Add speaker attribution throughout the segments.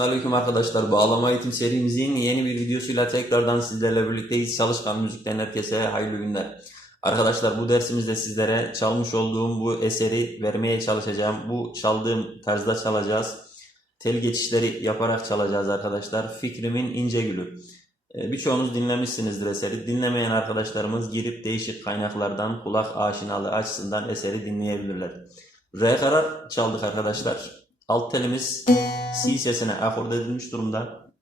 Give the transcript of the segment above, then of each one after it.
Speaker 1: Selamünaleyküm arkadaşlar. Bağlama eğitim serimizin yeni bir videosuyla tekrardan sizlerle birlikteyiz. Çalışkan müzikten herkese hayırlı günler. Arkadaşlar bu dersimizde sizlere çalmış olduğum bu eseri vermeye çalışacağım. Bu çaldığım tarzda çalacağız. Tel geçişleri yaparak çalacağız arkadaşlar. Fikrimin ince gülü. Ee, Birçoğunuz dinlemişsinizdir eseri. Dinlemeyen arkadaşlarımız girip değişik kaynaklardan kulak aşinalığı açısından eseri dinleyebilirler. Re karar çaldık arkadaşlar. Alt telimiz C sesine akorde edilmiş durumda.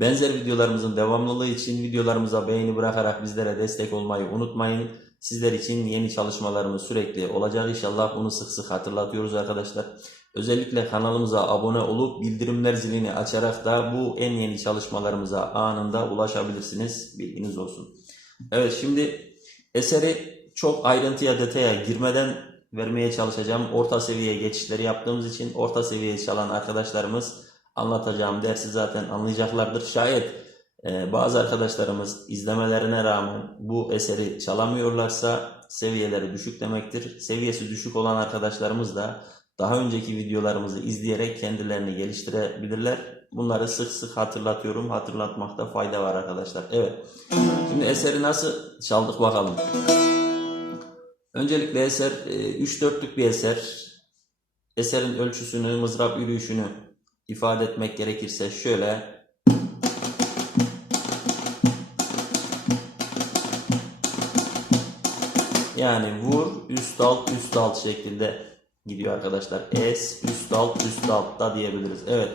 Speaker 1: Benzer videolarımızın devamlılığı için videolarımıza beğeni bırakarak bizlere destek olmayı unutmayın. Sizler için yeni çalışmalarımız sürekli olacak inşallah bunu sık sık hatırlatıyoruz arkadaşlar. Özellikle kanalımıza abone olup bildirimler zilini açarak da bu en yeni çalışmalarımıza anında ulaşabilirsiniz. Bilginiz olsun. Evet şimdi eseri çok ayrıntıya detaya girmeden vermeye çalışacağım. Orta seviye geçişleri yaptığımız için orta seviye çalan arkadaşlarımız anlatacağım dersi zaten anlayacaklardır. Şayet e, bazı arkadaşlarımız izlemelerine rağmen bu eseri çalamıyorlarsa seviyeleri düşük demektir. Seviyesi düşük olan arkadaşlarımız da daha önceki videolarımızı izleyerek kendilerini geliştirebilirler. Bunları sık sık hatırlatıyorum. Hatırlatmakta fayda var arkadaşlar. Evet. Şimdi eseri nasıl çaldık bakalım. Öncelikle eser 3-4'lük bir eser. Eserin ölçüsünü, mızrap yürüyüşünü ifade etmek gerekirse şöyle. Yani vur, üst alt, üst alt şeklinde gidiyor arkadaşlar. Es, üst alt, üst alt da diyebiliriz. Evet.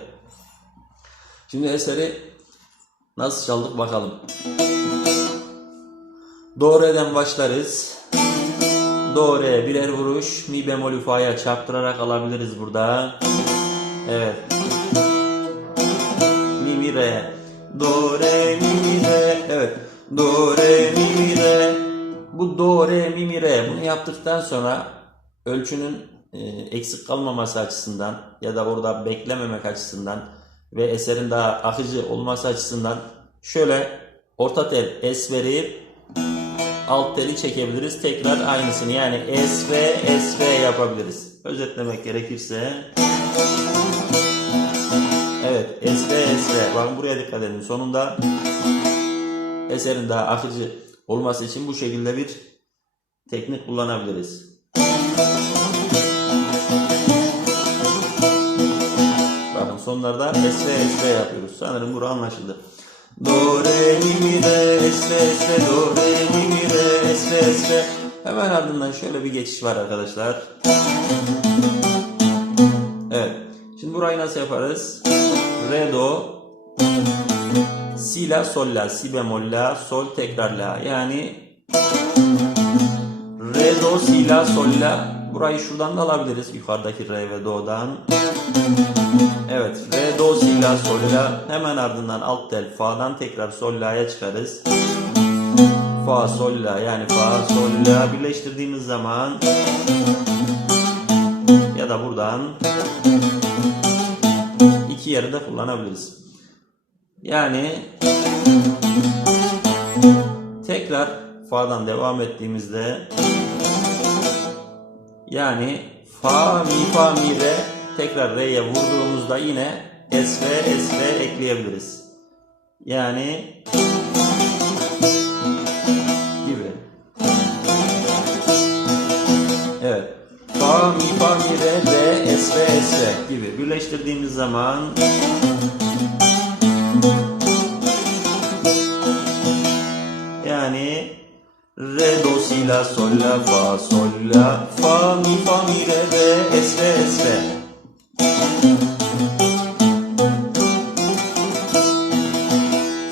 Speaker 1: Şimdi eseri nasıl çaldık bakalım. Do re'den başlarız. Do re birer vuruş. Mi bemolü fa'ya çarptırarak alabiliriz burada. Evet. Mi mi re. Do re mi mi re. Evet. Do re mi mi re. Bu do re mi mi re. Bunu yaptıktan sonra ölçünün e, eksik kalmaması açısından ya da orada beklememek açısından ve eserin daha akıcı olması açısından şöyle orta tel es verip alt teli çekebiliriz. Tekrar aynısını yani S ve S ve yapabiliriz. Özetlemek gerekirse Evet S ve S ve bakın buraya dikkat edin. Sonunda eserin daha akıcı olması için bu şekilde bir teknik kullanabiliriz. Bakın sonlarda S ve S ve yapıyoruz. Sanırım bura anlaşıldı. Do re mi mi re es re es re do re mi mi re es re es re. Hemen ardından şöyle bir geçiş var arkadaşlar. Evet. Şimdi burayı nasıl yaparız? Re do si la sol la si bemol la sol tekrar la yani re do si la sol la burayı şuradan da alabiliriz yukarıdaki re ve do'dan. Evet. Re, do, si, la, sol, la. Hemen ardından alt tel fa'dan tekrar sol, la'ya çıkarız. Fa, sol, la yani fa, sol, la birleştirdiğimiz zaman ya da buradan iki yeri de kullanabiliriz. Yani tekrar fa'dan devam ettiğimizde yani fa, mi, fa, mi, re tekrar re'ye vurduğumuzda yine s ve s ve ekleyebiliriz. Yani gibi. Evet. Fa, mi, fa, mi, re, re, s ve s ve gibi. Birleştirdiğimiz zaman yani Re, si, la, sol, la, fa, sol, la, fa, mi, fa, mi, re, re, es, re, es, re.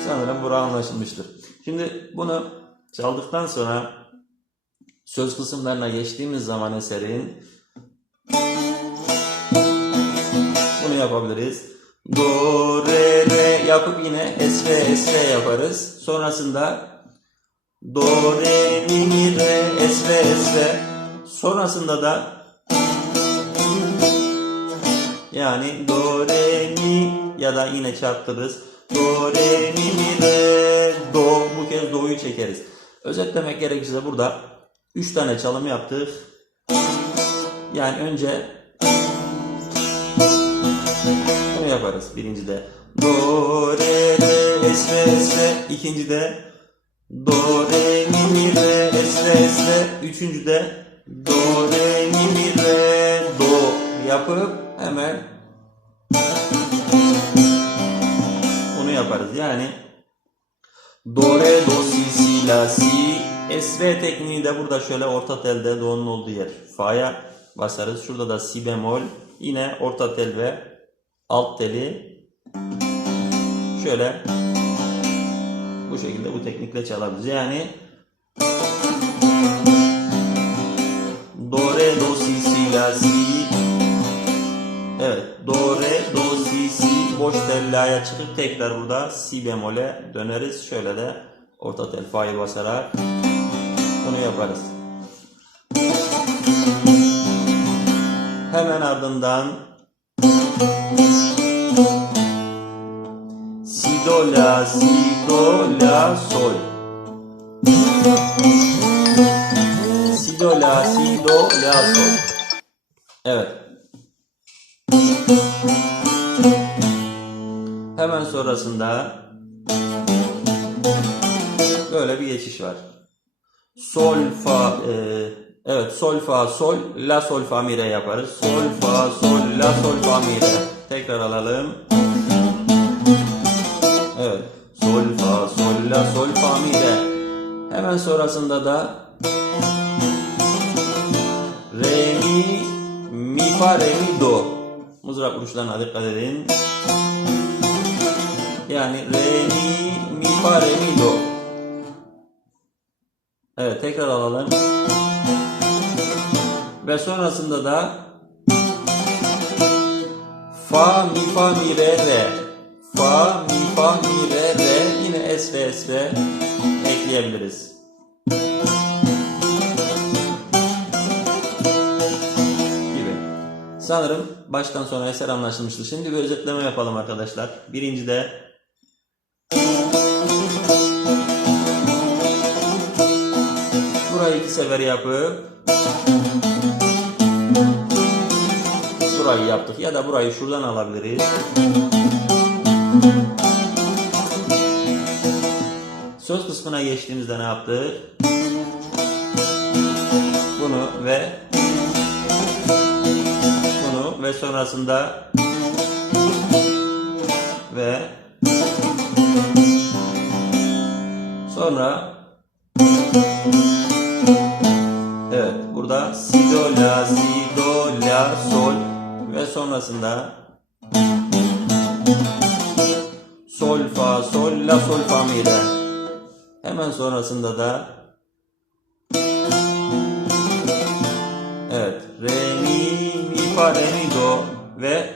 Speaker 1: Sanırım bura anlaşılmıştır. Şimdi bunu çaldıktan sonra söz kısımlarına geçtiğimiz zaman eserin bunu yapabiliriz. Do, re, re yapıp yine es, re, es, re yaparız. Sonrasında do, re, mi, mi, re, es, re, es. Sonrasında da yani do, re, mi ya da yine çarptırırız. Do, re, mi, mi, re, do. Bu kez do'yu çekeriz. Özetlemek gerekirse burada 3 tane çalım yaptık. Yani önce bunu yaparız birincide. Do, re, re, es, re, es, re. Do, re, mi, mi, re, es, re, es, re. Üçüncüde do, re, mi, mi, re, do yapıp hemen bunu yaparız. Yani do, re, do, si, si, la, si. Es, re tekniği de burada şöyle orta telde do'nun olduğu yer. Fa'ya basarız. Şurada da si bemol. Yine orta tel ve alt teli şöyle bu şekilde bu teknikle çalabiliriz. Yani do re do si si la si Evet do re do si si boş tel la'ya çıkıp tekrar burada si bemole döneriz. Şöyle de orta tel fa'yı basarak bunu yaparız. Hemen ardından do la si do la sol. Si do la si do la sol. Evet. Hemen sonrasında böyle bir geçiş var. Sol fa e, evet sol fa sol la sol fa mi re yaparız. Sol fa sol la sol fa mi re. Tekrar alalım. Fa sol fa mi re. Hemen sonrasında da re mi mi fa re mi do. Mızrak vuruşlarına dikkat edin. Yani re mi mi fa re mi do. Evet tekrar alalım. Ve sonrasında da fa mi fa mi re re. Fa mi fa mi re re yine es re es re ekleyebiliriz. Gibi. Sanırım baştan sona eser anlaşılmıştır. Şimdi bir özetleme yapalım arkadaşlar. Birincide burayı iki sefer yapıp burayı yaptık ya da burayı şuradan alabiliriz. Söz kısmına geçtiğimizde ne yaptık? Bunu ve bunu ve sonrasında ve sonra Evet burada si do la si do la sol ve sonrasında sol fa sol la sol fa mi re. Hemen sonrasında da Evet re mi mi fa re mi do ve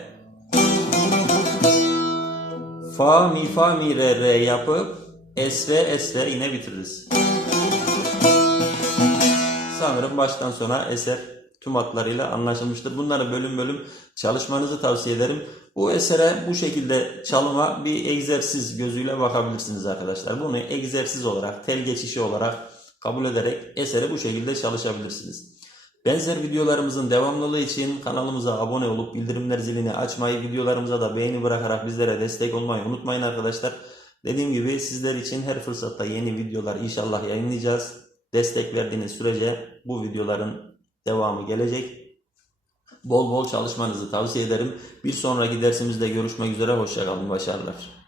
Speaker 1: fa mi fa mi re re yapıp es ve es re yine bitiririz. Sanırım baştan sona eser tüm hatlarıyla anlaşılmıştır. Bunları bölüm bölüm çalışmanızı tavsiye ederim. Bu esere bu şekilde çalıma bir egzersiz gözüyle bakabilirsiniz arkadaşlar. Bunu egzersiz olarak, tel geçişi olarak kabul ederek esere bu şekilde çalışabilirsiniz. Benzer videolarımızın devamlılığı için kanalımıza abone olup bildirimler zilini açmayı, videolarımıza da beğeni bırakarak bizlere destek olmayı unutmayın arkadaşlar. Dediğim gibi sizler için her fırsatta yeni videolar inşallah yayınlayacağız. Destek verdiğiniz sürece bu videoların devamı gelecek. Bol bol çalışmanızı tavsiye ederim. Bir sonraki dersimizde görüşmek üzere. Hoşçakalın. Başarılar.